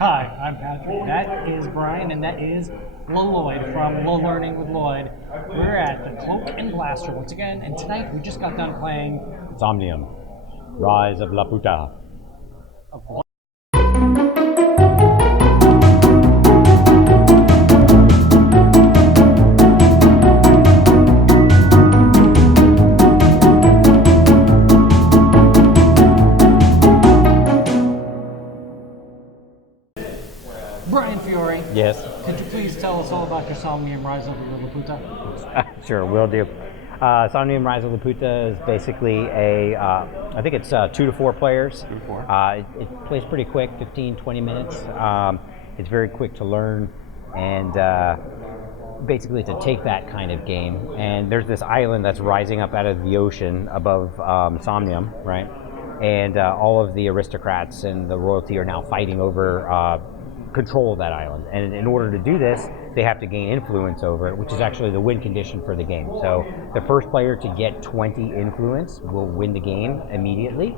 Hi, I'm Patrick. That is Brian, and that is Lloyd from Learning with Lloyd. We're at the Cloak and Blaster once again, and tonight we just got done playing Solmnium, Rise of Laputa. Brian Fiore. Yes. Could you please tell us all about your Solmnium Rise of Laputa? Sure, will do. Solmnium Rise of Laputa is basically I think it's 2 to 4 players. 2 to 4. It plays pretty quick, 15, 20 minutes. It's very quick to learn, and basically it's a take that kind of game. And there's this island that's rising up out of the ocean above Somnium, right? And all of the aristocrats and the royalty are now fighting over control of that island. And in order to do this, they have to gain influence over it, which is actually the win condition for the game. So the first player to get 20 influence will win the game immediately.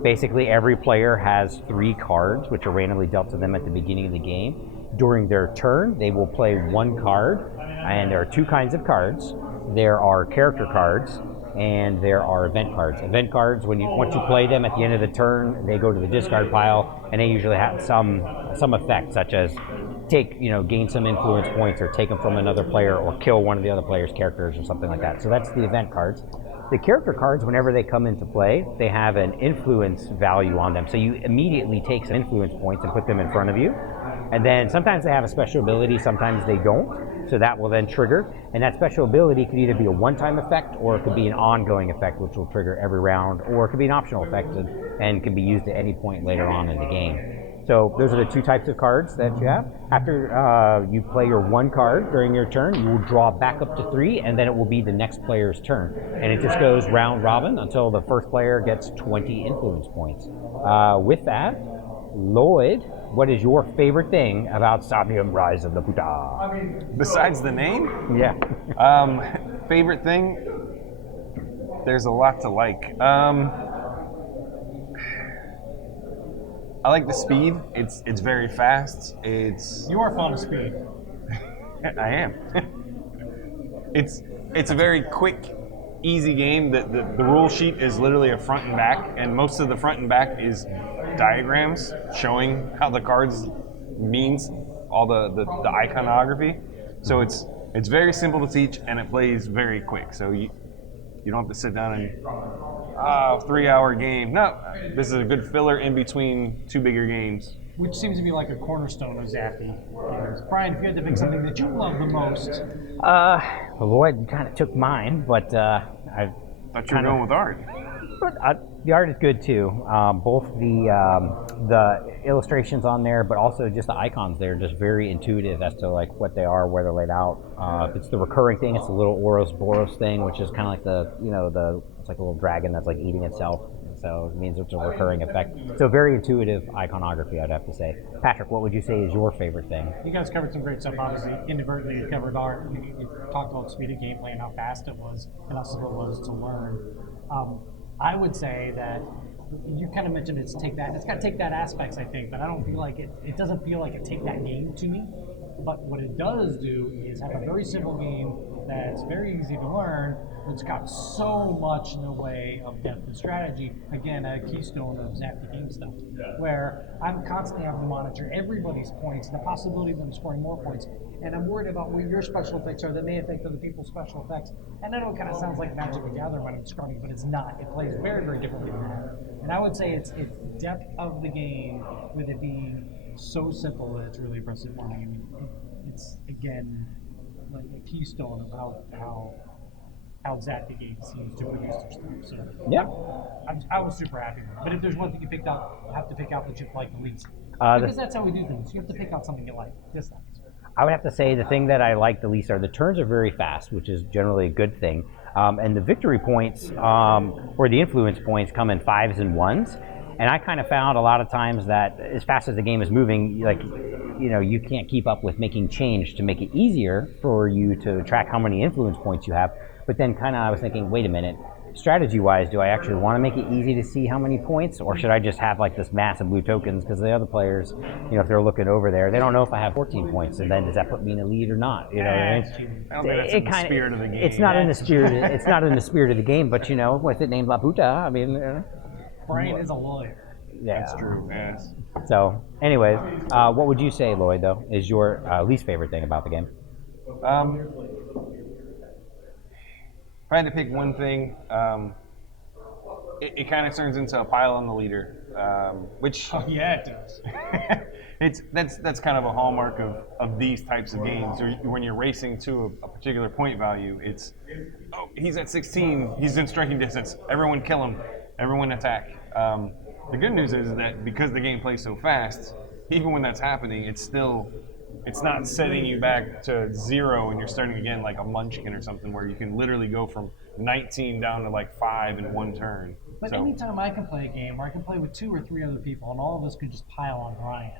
Basically, every player has 3 cards, which are randomly dealt to them at the beginning of the game. During their turn, they will play 1 card, and there are 2 kinds of cards. There are character cards, and there are event cards. Event cards, once you play them at the end of the turn, they go to the discard pile, and they usually have some effect, such as gain some influence points, or take them from another player, or kill one of the other player's characters, or something like that. So that's the event cards. The character cards, whenever they come into play, they have an influence value on them. So you immediately take some influence points and put them in front of you. And then sometimes they have a special ability, sometimes they don't. So that will then trigger. And that special ability could either be a one-time effect, or it could be an ongoing effect, which will trigger every round, or it could be an optional effect and can be used at any point later on in the game. So those are the 2 types of cards that you have. After you play your 1 card during your turn, you will draw back up to 3, and then it will be the next player's turn. And it just goes round robin until the first player gets 20 influence points. With that, Lloyd, what is your favorite thing about Solmnium Rise of Laputa? Besides the name? Yeah. Favorite thing? There's a lot to like. I like the speed. It's very fast. You are fond of speed. I am. It's a very quick, easy game. The rule sheet is literally a front and back, and most of the front and back is diagrams showing how the cards means all the iconography. So it's very simple to teach, and it plays very quick. So you don't have to sit down and 3-hour game. No, this is a good filler in between 2 bigger games. Which seems to be like a cornerstone of Zappi. Brian, if you had to pick something that you love the most. Lloyd kind of took mine, but I thought you were going with art. But the art is good too. Both the illustrations on there, but also just the icons there, just very intuitive as to like what they are, where they're laid out. If it's the recurring thing, it's the little Boros thing, which is kind of like it's like a little dragon that's like eating itself. So it means it's a recurring effect. So very intuitive iconography, I'd have to say. Patrick, what would you say is your favorite thing? You guys covered some great stuff. Obviously, inadvertently you covered art. You talked about speed of gameplay and how fast it was, and how simple it was to learn. I would say that you kind of mentioned it's take that. It's got take that aspects, I think, but I don't feel like it doesn't feel like a take that game to me. But what it does do is have a very simple game that's very easy to learn. It's got so much in the way of depth and strategy. Again, a keystone of Zappi game stuff, where I'm constantly having to monitor everybody's points, the possibility of them scoring more points, and I'm worried about where your special effects are that may affect other people's special effects. And I know it kind of sounds like Magic the Gathering when I'm describing, but it's not. It plays very, very differently than that. And I would say it's depth of the game, with it being so simple that it's really impressive learning. I mean, it's again like a keystone of how Zappi Games seems to produce their stuff. So yeah, I was super happy with it. But if there's one thing you picked out, you have to pick out that you like the least. Because that's how we do things. You have to pick out something you like. This time. I would have to say the thing that I like the least are the turns are very fast, which is generally a good thing. And the victory points, or the influence points, come in 5s and 1s. And I kind of found a lot of times that as fast as the game is moving, you can't keep up with making change to make it easier for you to track how many influence points you have. But then I was thinking, wait a minute, strategy-wise, do I actually want to make it easy to see how many points, or should I just have like this massive blue tokens? Because the other players, if they're looking over there, they don't know if I have 14 points, and then does that put me in the lead or not? You know what I mean? I don't think that's in the spirit of the game. It's not in the spirit. It's not in the spirit of the game. But with it named Laputa, I mean, Brian is a lawyer. yeah, That's true. Yes. So, anyways, what would you say, Lloyd? Though, is your least favorite thing about the game? If I had to pick one thing, it kind of turns into a pile on the leader, which Yeah, it does. that's kind of a hallmark of these types of games. When you're racing to a particular point value, it's he's at 16, he's in striking distance. Everyone kill him, everyone attack. The good news is that because the game plays so fast, even when that's happening, it's not setting you back to 0 and you're starting again like a munchkin or something where you can literally go from 19 down to like 5 in one turn. But anytime I can play a game where I can play with 2 or 3 other people and all of us can just pile on Brian,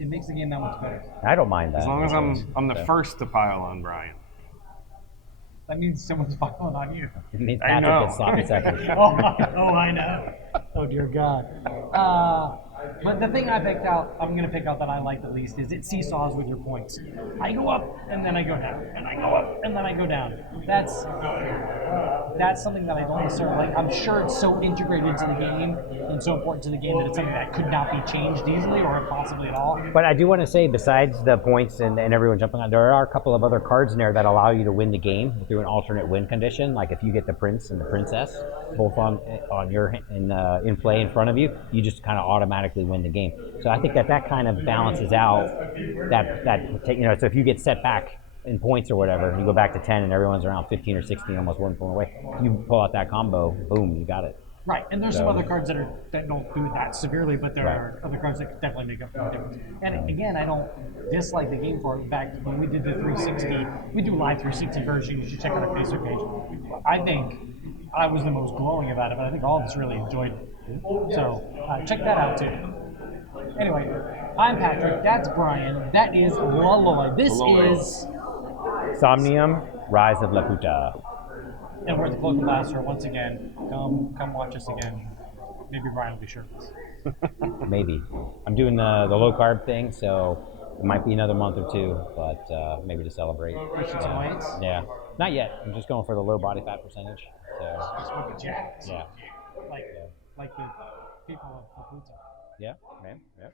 it makes the game that much better. I don't mind that. As long as I'm the first to pile on Brian. That means someone's piling on you. It means I Patrick know. gets sloppy seconds. I know. Oh, dear God. But the thing I'm going to pick out that I like the least is it seesaws with your points. I go up, and then I go down. And I go up, and then I go down. That's something that I don't necessarily like. I'm sure it's so integrated into the game and so important to the game that it's something that could not be changed easily or possibly at all. But I do want to say, besides the points and everyone jumping on, there are a couple of other cards in there that allow you to win the game through an alternate win condition. Like if you get the prince and the princess both on your in play in front of you, you just kind of automatically win the game. So I think that kind of balances out so if you get set back in points or whatever, you go back to 10 and everyone's around 15 or 16, almost 1 point away. You pull out that combo, boom, you got it. Right, and there's some other cards that don't do it that severely, but there are other cards that could definitely make up for the difference. And again, I don't dislike the game for it. In fact, when we did the 360, we do live 360 version. You should check out our Facebook page. I think I was the most glowing about it, but I think all of us really enjoyed it. So check that out too. Anyway, I'm Patrick. That's Brian. That is Lloyd. This is Solmnium, Rise of Laputa. And we're at the Cloak and Blaster once again. Come watch us again. Maybe Brian will be shirtless. Maybe. I'm doing the low carb thing, so it might be another month or 2, but maybe to celebrate. Pushing some weights? Yeah. Not yet. I'm just going for the low body fat percentage. So. Smoking jacks. Yeah. Like the people of Laputa. Yeah. Man. Yeah.